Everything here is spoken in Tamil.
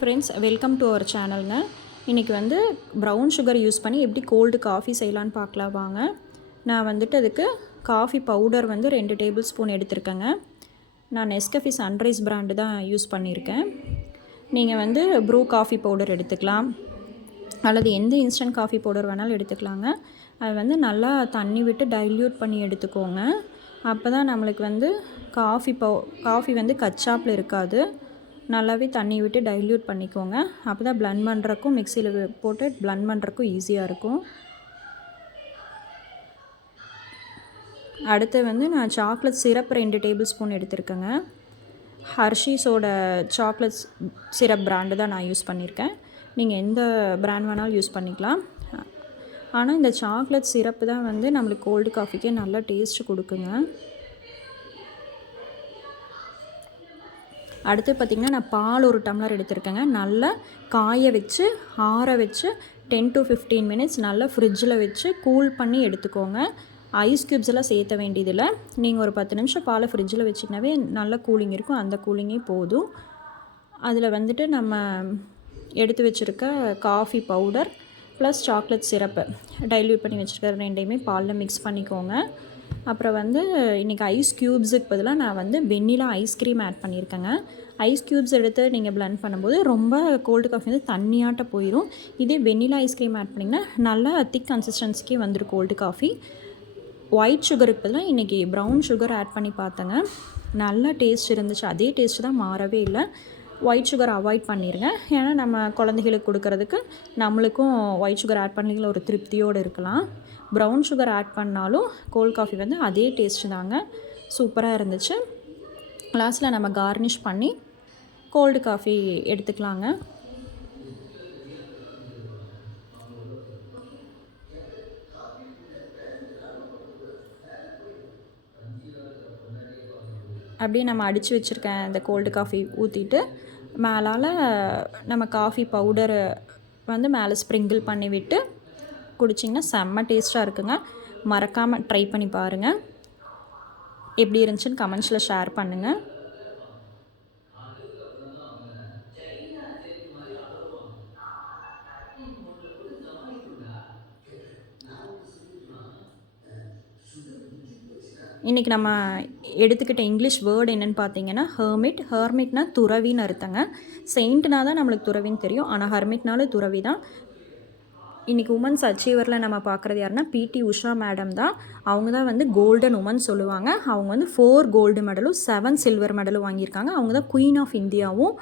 ஃப்ரெண்ட்ஸ், வெல்கம் டு அவர் சேனலுங்க. இன்றைக்கி வந்து ப்ரௌன் சுகர் யூஸ் பண்ணி எப்படி கோல்டு காஃபி செய்யலான்னு பார்க்கலாம் வாங்க. நான் வந்துட்டு அதுக்கு காஃபி பவுடர் வந்து 2 டேபிள் ஸ்பூன் எடுத்திருக்கேங்க. நான் நெஸ்கஃபே சன்ரைஸ் பிராண்டு தான் யூஸ் பண்ணியிருக்கேன். நீங்கள் வந்து ப்ரூ காஃபி பவுடர் எடுத்துக்கலாம், அல்லது எந்த இன்ஸ்டன்ட் காஃபி பவுடர் வேணாலும் எடுத்துக்கலாங்க. அது வந்து நல்லா தண்ணி விட்டு டைல்யூட் பண்ணி எடுத்துக்கோங்க. அப்போ தான் நம்மளுக்கு வந்து காஃபி வந்து கச்சாப்பில் இருக்காது. நல்லாவே தண்ணி விட்டு டைல்யூட் பண்ணிக்கோங்க. அப்போ தான் பிளண்ட் பண்ணுறக்கும், மிக்சியில் போட்டு பிளண்ட் பண்ணுறக்கும் ஈஸியாக இருக்கும். அடுத்து வந்து நான் சாக்லேட் சிரப் 2 டேபிள் ஸ்பூன் எடுத்திருக்கேங்க. ஹர்ஷீஸோட சாக்லேட் சிரப் பிராண்டு தான் நான் யூஸ் பண்ணியிருக்கேன். நீங்கள் எந்த பிராண்ட் வேணாலும் யூஸ் பண்ணிக்கலாம். ஆனால் இந்த சாக்லேட் சிரப்பு தான் வந்து நம்மளுக்கு கோல்டு காஃபிக்கே நல்லா டேஸ்ட்டு கொடுக்குங்க. அடுத்து பார்த்திங்கன்னா, நான் பால் 1 டம்ளர் எடுத்திருக்கேங்க. நல்லா காய வச்சு ஆற வச்சு 10 to 15 மினிட்ஸ் நல்லா ஃப்ரிட்ஜில் வச்சு கூல் பண்ணி எடுத்துக்கோங்க. ஐஸ் க்யூப்ஸ் எல்லாம் சேர்த்த வேண்டியதில்லை. நீங்கள் ஒரு 10 நிமிஷம் பாலை ஃப்ரிட்ஜில் வச்சிங்கனாவே நல்ல கூலிங் இருக்கும். அந்த கூலிங்கே போதும். அதில் வந்துட்டு நம்ம எடுத்து வச்சுருக்க coffee powder plus chocolate syrup dilute பண்ணி வச்சுருக்க 2யுமே பாலில் மிக்ஸ் பண்ணிக்கோங்க. அப்புறம் வந்து இன்றைக்கி ஐஸ் க்யூப்ஸுக்கு பதிலாக நான் வந்து வெண்ணிலா ஐஸ்கிரீம் ஆட் பண்ணியிருக்கேங்க. ஐஸ் க்யூப்ஸ் எடுத்து நீங்கள் பிளெண்ட் பண்ணும்போது ரொம்ப கோல்டு காஃபி வந்து தண்ணியாட்ட போயிடும். இதே வெண்ணிலா ஐஸ்கிரீம் ஆட் பண்ணிங்கன்னா நல்லா திக் கன்சிஸ்டன்சிக்கே வந்துடும் கோல்டு காஃபி. ஒயிட் சுகருக்கு பதிலாக இன்றைக்கி ப்ரௌன் சுகர் ஆட் பண்ணி பார்த்தேங்க. நல்ல டேஸ்ட் இருந்துச்சு. அதே டேஸ்ட்டு தான், மாறவே இல்லை. ஒயிட் சுகர் அவாய்ட் பண்ணிடுங்க. ஏன்னா நம்ம குழந்தைகளுக்கு கொடுக்கறதுக்கு நம்மளுக்கும் ஒயிட் சுகர் ஆட் பண்ணிங்கள ஒரு திருப்தியோடு இருக்கலாம். ப்ரௌன் சுகர் ஆட் பண்ணாலும் கோல்ட் காஃபி வந்து அதே டேஸ்ட்டு தாங்க. சூப்பராக இருந்துச்சு. லாஸ்ட்டில் நம்ம கார்னிஷ் பண்ணி கோல்டு காஃபி எடுத்துக்கலாங்க. அப்படியே நம்ம அடித்து வச்சுருக்கேன் இந்த கோல்டு காஃபி ஊற்றிட்டு மேலால் நம்ம காஃபி பவுடரை வந்து மேலே ஸ்ப்ரிங்கிள் பண்ணி விட்டு குடிச்சிங்கன்னா செம்ம டேஸ்ட்டாக இருக்குங்க. மறக்காமல் ட்ரை பண்ணி பாருங்கள். எப்படி இருந்துச்சுன்னு கமெண்ட்ஸில் ஷேர் பண்ணுங்கள். இன்றைக்கி நம்ம எடுத்துக்கிட்ட இங்கிலீஷ் வேர்டு என்னென்னு பார்த்தீங்கன்னா ஹெர்மிட்னா துறவின்னு அர்த்தங்க. செயின்ட்னா தான் நம்மளுக்கு துறவின்னு தெரியும், ஆனால் ஹெர்மிட்னாலும் துறவி தான். இன்றைக்கி உமன்ஸ் அச்சீவரில் நம்ம பார்க்குறது யாருன்னா பிடி உஷா மேடம் தான். அவங்க தான் வந்து கோல்டன் உமன் சொல்லுவாங்க. அவங்க வந்து 4 கோல்டு மெடலும் 7 சில்வர் மெடலும் வாங்கியிருக்காங்க. அவங்க தான் குயின் ஆஃப் இந்தியாவும்